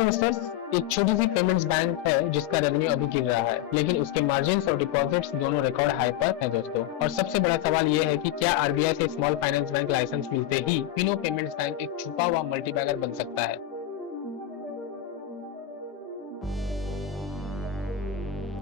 Investors, एक छोटी सी payments bank है जिसका रेवेन्यू अभी गिर रहा है, लेकिन उसके मार्जिन्स और डिपॉजिट्स दोनों रिकॉर्ड हाई पर है दोस्तों। और सबसे बड़ा सवाल ये है कि क्या आरबीआई से स्मॉल फाइनेंस बैंक लाइसेंस मिलते ही फिनो पेमेंट्स बैंक एक छुपा हुआ मल्टीबैगर बन सकता है।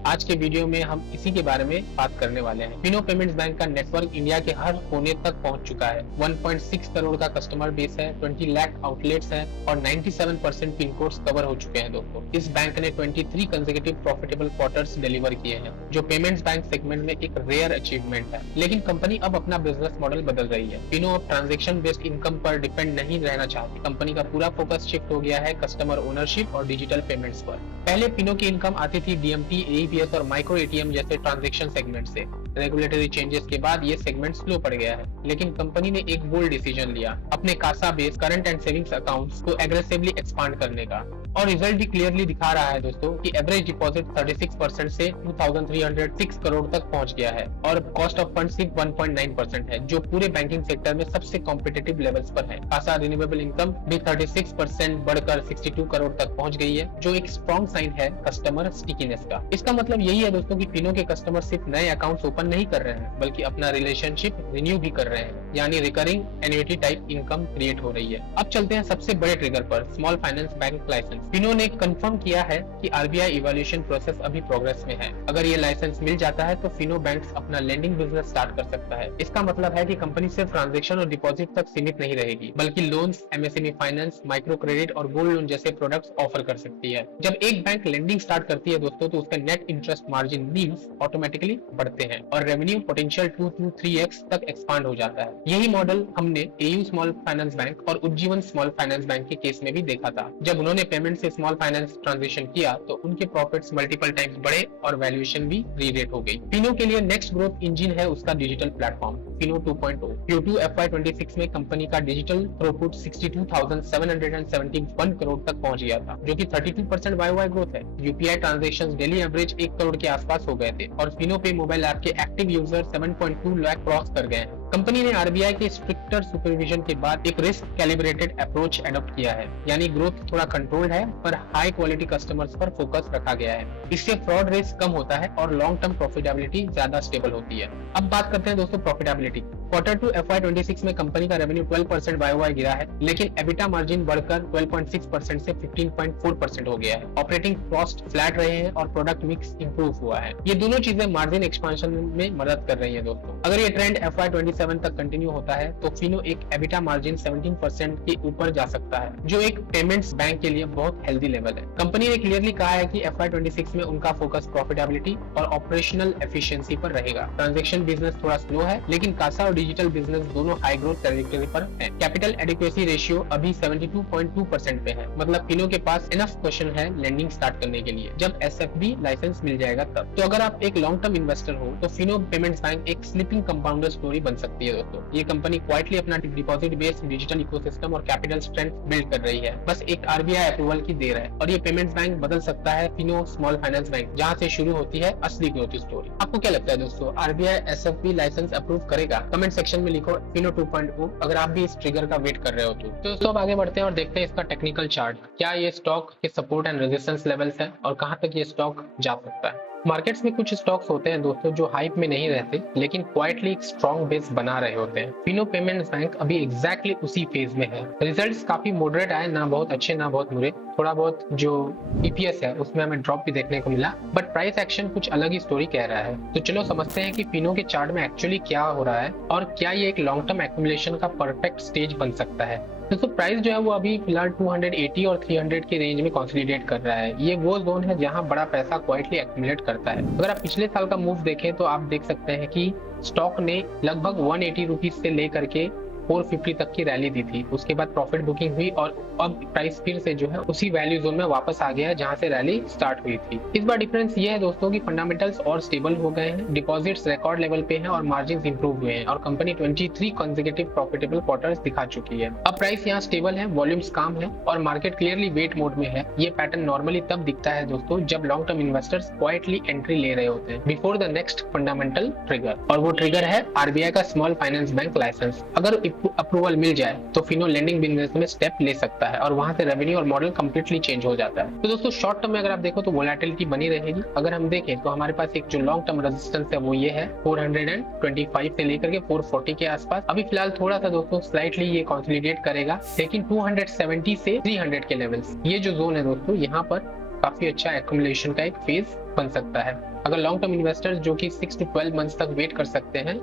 आज के वीडियो में हम इसी के बारे में बात करने वाले हैं। फिनो पेमेंट्स बैंक का नेटवर्क इंडिया के हर कोने तक पहुंच चुका है। 1.6 करोड़ का कस्टमर बेस है, 20 लाख आउटलेट्स हैं और 97% पिन कोड्स कवर हो चुके हैं दोस्तों। इस बैंक ने 23 कंसेक्यूटिव प्रॉफिटेबल क्वार्टर्स डिलीवर किए हैं, जो पेमेंट्स बैंक सेगमेंट में एक रेयर अचीवमेंट है। लेकिन कंपनी अब अपना बिजनेस मॉडल बदल रही है। फिनो अब ट्रांजेक्शन बेस्ड इनकम पर डिपेंड नहीं रहना चाहती। कंपनी का पूरा फोकस शिफ्ट हो गया है कस्टमर ओनरशिप और डिजिटल पेमेंट्स पर। पहले फिनो की इनकम आती थी डीएमटी, एईपीएस और माइक्रो एटीएम जैसे ट्रांजैक्शन सेगमेंट से। रेगुलेटरी चेंजेस के बाद ये सेगमेंट स्लो पड़ गया है, लेकिन कंपनी ने एक बोल्ड डिसीजन लिया, अपने CASA base, current and savings accounts को एग्रेसिवली एक्सपांड करने का। और रिजल्ट भी क्लियरली दिखा रहा है दोस्तों कि एवरेज डिपॉजिट 36% से 2306 करोड़ तक पहुंच गया है और कॉस्ट ऑफ फंड सिर्फ 1.9% है, जो पूरे बैंकिंग सेक्टर में सबसे कॉम्पिटिटिव लेवल्स पर है। कासा रिन्यूएबल इनकम भी 36% बढ़कर 62 करोड़ तक पहुंच गई है, जो एक स्ट्रॉन्ग साइन है कस्टमर स्टिकीनेस का। इसका मतलब यही है दोस्तों कि फिनो के कस्टमर सिर्फ नए अकाउंट्स ओपन नहीं कर रहे हैं, बल्कि अपना रिलेशनशिप रिन्यू भी कर रहे हैं, यानी recurring annuity type income create हो रही है। अब चलते हैं सबसे बड़े ट्रिगर पर, small finance bank license. Fino ने कंफर्म किया है कि आरबीआई इवैल्यूएशन प्रोसेस अभी प्रोग्रेस में है। अगर ये लाइसेंस मिल जाता है तो फिनो बैंक्स अपना लेंडिंग बिजनेस स्टार्ट कर सकता है। इसका मतलब है कि कंपनी सिर्फ ट्रांजैक्शन और डिपॉजिट तक सीमित नहीं रहेगी, बल्कि loans, MSME finance, micro credit और गोल्ड लोन जैसे प्रोडक्ट्स ऑफर कर सकती है। जब एक बैंक लेंडिंग स्टार्ट करती है दोस्तों, तो उसका net interest margin needs automatically बढ़ते हैं और रेवेन्यू पोटेंशियल 2 to 3x तक एक्सपांड हो जाता है। यही मॉडल हमने एयू स्मॉल फाइनेंस बैंक और उज्जीवन स्मॉल फाइनेंस बैंक के केस में भी देखा था। जब उन्होंने पेमेंट से स्मॉल फाइनेंस ट्रांजिशन किया तो उनके प्रॉफिट्स मल्टीपल टाइम्स बढ़े और वैल्यूएशन भी रीरेट हो गई। फिनो के लिए नेक्स्ट ग्रोथ इंजन है उसका digital platform Fino 2.0। Q2 FY26 में कंपनी का डिजिटल थ्रूपुट 62,771 करोड़ तक पहुंच गया था, जो कि 32% YOY ग्रोथ है। UPI transactions daily average 1 crore के आसपास हो गए थे और फिनो पे मोबाइल ऐप के एक्टिव यूजर 7.2 लाख क्रॉस कर गए हैं। कंपनी ने आरबीआई के स्ट्रिक्टर सुपरविजन के बाद एक रिस्क कैलिब्रेटेड अप्रोच एडॉप्ट किया है, यानी ग्रोथ थोड़ा कंट्रोल्ड है पर हाई क्वालिटी कस्टमर्स पर फोकस रखा गया है। इससे फ्रॉड रिस्क कम होता है और लॉन्ग टर्म प्रॉफिटेबिलिटी ज्यादा स्टेबल होती है। अब बात करते हैं दोस्तों प्रॉफिटेबिलिटी। Q2 FY26 में कंपनी का रेवेन्यू 12% YOY गिरा है, लेकिन एबिटा मार्जिन बढ़कर 12.6% से 15.4% हो गया है। ऑपरेटिंग कॉस्ट फ्लैट रहे हैं और प्रोडक्ट मिक्स इंप्रूव हुआ है। ये दोनों चीजें मार्जिन एक्सपेंशन में मदद कर रही है दोस्तों। अगर ये ट्रेंड FY27 तक कंटिन्यू होता है तो फिनो एक एबिटा मार्जिन 17% के ऊपर जा सकता है, जो एक पेमेंट्स बैंक के लिए बहुत हेल्दी लेवल है। कंपनी ने क्लियरली कहा है कि FY26 में उनका फोकस प्रॉफिटेबिलिटी और ऑपरेशनल एफिशिएंसी पर रहेगा। ट्रांजैक्शन बिजनेस थोड़ा स्लो है, लेकिन कासा और डिजिटल बिजनेस दोनों हाई ग्रोथ ट्रैजेक्टरी पर है। कैपिटल एडिक्वेसी रेशियो अभी 72.2% पे है, मतलब फिनो के पास इनफ क्वेश्चन है लेंडिंग स्टार्ट करने के लिए, जब एसएफबी लाइसेंस मिल जाएगा तब। तो अगर आप एक लॉन्ग टर्म इन्वेस्टर हो तो फिनो पेमेंट्स बैंक एक स्लीपिंग कंपाउंडर स्टोरी बन सकती है दोस्तों। ये कंपनी क्वाइटली अपना डिपॉजिट बेस्ड डिजिटल इकोसिस्टम और कैपिटल स्ट्रेंथ बिल्ड कर रही है, बस एक आरबीआई अप्रूवल की देर है। और ये पेमेंट्स बैंक बदल सकता है फिनो स्मॉल फाइनेंस बैंक, जहाँ से शुरू होती है असली ग्रोथ स्टोरी। आपको क्या लगता है दोस्तों, आरबीआई एसएफबी लाइसेंस अप्रूव करेगा? कमेंट सेक्शन में लिखो फिनो 2.0 अगर आप भी इस ट्रिगर का वेट कर रहे हो तो। दोस्तों अब आगे बढ़ते हैं और देखते हैं इसका टेक्निकल चार्ट। क्या ये स्टॉक के सपोर्ट एंड रेजिस्टेंस लेवल्स है और कहां तक ये स्टॉक जा सकता है। मार्केट्स में कुछ स्टॉक्स होते हैं दोस्तों जो हाइप में नहीं रहते, लेकिन क्वाइटली एक स्ट्रॉन्ग बेस बना रहे होते हैं। फिनो पेमेंट्स बैंक अभी एग्जैक्टली उसी फेज में है। रिजल्ट्स काफी मॉडरेट आए, ना बहुत अच्छे ना बहुत बुरे। थोड़ा बहुत जो ईपीएस है उसमें हमें ड्रॉप भी देखने को मिला, बट प्राइस एक्शन कुछ अलग ही स्टोरी कह रहा है। तो चलो समझते हैं कि फिनो के चार्ट में एक्चुअली क्या हो रहा है और क्या ये एक लॉन्ग टर्म एक्यूमुलेशन का परफेक्ट स्टेज बन सकता है। दोस्तों प्राइस जो है वो अभी फिलहाल 280 और 300 के रेंज में कंसोलिडेट कर रहा है। ये वो जोन है जहां बड़ा पैसा क्वाइटली एक्यूमुलेट करता है। अगर आप पिछले साल का मूव देखें तो आप देख सकते हैं कि स्टॉक ने लगभग 180 रुपीज से लेकर के 450 तक की रैली दी थी। उसके बाद प्रॉफिट बुकिंग हुई और अब प्राइस फिर से जो है उसी वैल्यू जोन में वापस आ गया है जहां से रैली स्टार्ट हुई थी। इस बार डिफरेंस ये है दोस्तों कि फंडामेंटल्स और स्टेबल हो गए हैं, डिपॉजिट्स रिकॉर्ड लेवल पे हैं और मार्जिन्स इंप्रूव हुए हैं और कंपनी 23 कंसेक्यूटिव प्रॉफिटेबल क्वार्टर्स दिखा चुकी है। अब प्राइस यहाँ स्टेबल है, वॉल्यूम्स काम है और मार्केट क्लियरली वेट मोड में है। ये पैटर्न नॉर्मली तब दिखता है दोस्तों जब long term investors quietly entry ले रहे होते हैं before the next fundamental trigger, और वो ट्रिगर है आरबीआई का स्मॉल फाइनेंस बैंक लाइसेंस। अगर अप्रूवल मिल जाए तो फिनो लेंडिंग बिजनेस में स्टेप ले सकता है और वहां से रेवेन्यू और मॉडल कंप्लीटली चेंज हो जाता है। तो दोस्तों शॉर्ट टर्म में अगर आप देखो तो वोलेटिलिटी बनी रहेगी। अगर हम देखें तो हमारे पास एक जो लॉन्ग टर्म रेजिस्टेंस है वो ये है 425 से लेकर के 440 के आसपास। अभी फिलहाल थोड़ा सा दोस्तों स्लाइटली ये कंसोलिडेट करेगा, लेकिन 270 से 300 के लेवल्स, ये जो जोन है दोस्तों यहाँ पर काफी अच्छा एक्यूमुलेशन का एक फेज बन सकता है। अगर लॉन्ग टर्म इन्वेस्टर्स जो कि 6 to 12 मंथ्स तक वेट कर सकते हैं,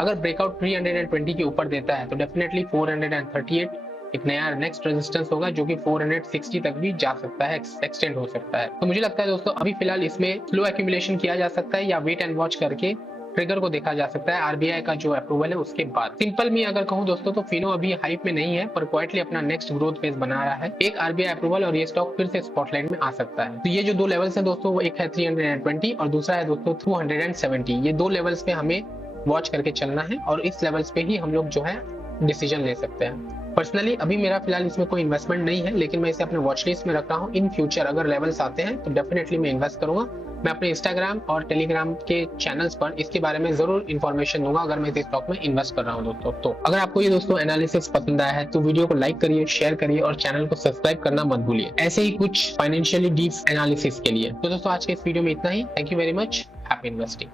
अगर ब्रेकआउट 320 के ऊपर देता है तो डेफिनेटली 438 एक नया नेक्स्ट रेजिस्टेंस होगा जो कि 460 तक भी जा सकता है, एक्सटेंड हो सकता है। तो मुझे लगता है दोस्तों अभी फिलहाल इसमें स्लो एक्यूमुलेशन किया जा सकता है या वेट एंड वॉच करके ट्रिगर को देखा जा सकता है आरबीआई का जो अप्रूवल है उसके बाद। सिंपल में अगर कहूं दोस्तों तो फिनो अभी हाइप में नहीं है पर क्वाइटली अपना नेक्स्ट ग्रोथ फेज बना रहा है। एक आरबीआई अप्रूवल और ये स्टॉक फिर से स्पॉटलाइट में आ सकता है। तो ये जो दो लेवल्स हैं दोस्तों वो एक है 320 और दूसरा है दोस्तों 270। ये दो लेवल्स पे हमें वॉच करके चलना है और इस लेवल्स पे ही हम लोग जो है डिसीजन ले सकते हैं। पर्सनली अभी मेरा फिलहाल इसमें कोई इन्वेस्टमेंट नहीं है, लेकिन मैं इसे अपने वॉच लिस्ट में रख रहा हूँ। इन फ्यूचर अगर लेवल्स आते हैं तो डेफिनेटली मैं इन्वेस्ट करूंगा। मैं अपने इंस्टाग्राम और टेलीग्राम के चैनल्स पर इसके बारे में जरूर इन्फॉर्मेशन दूंगा अगर मैं इस स्टॉक में इन्वेस्ट कर रहा हूँ दोस्तों। तो अगर आपको ये दोस्तों एनालिसिस पसंद आया है तो वीडियो को लाइक करिए, शेयर करिए और चैनल को सब्सक्राइब करना मत भूलिए ऐसे ही कुछ फाइनेंशियली डीप एनालिसिस के लिए। तो दोस्तों आज के इस वीडियो में इतना ही। Thank you very much. Happy investing.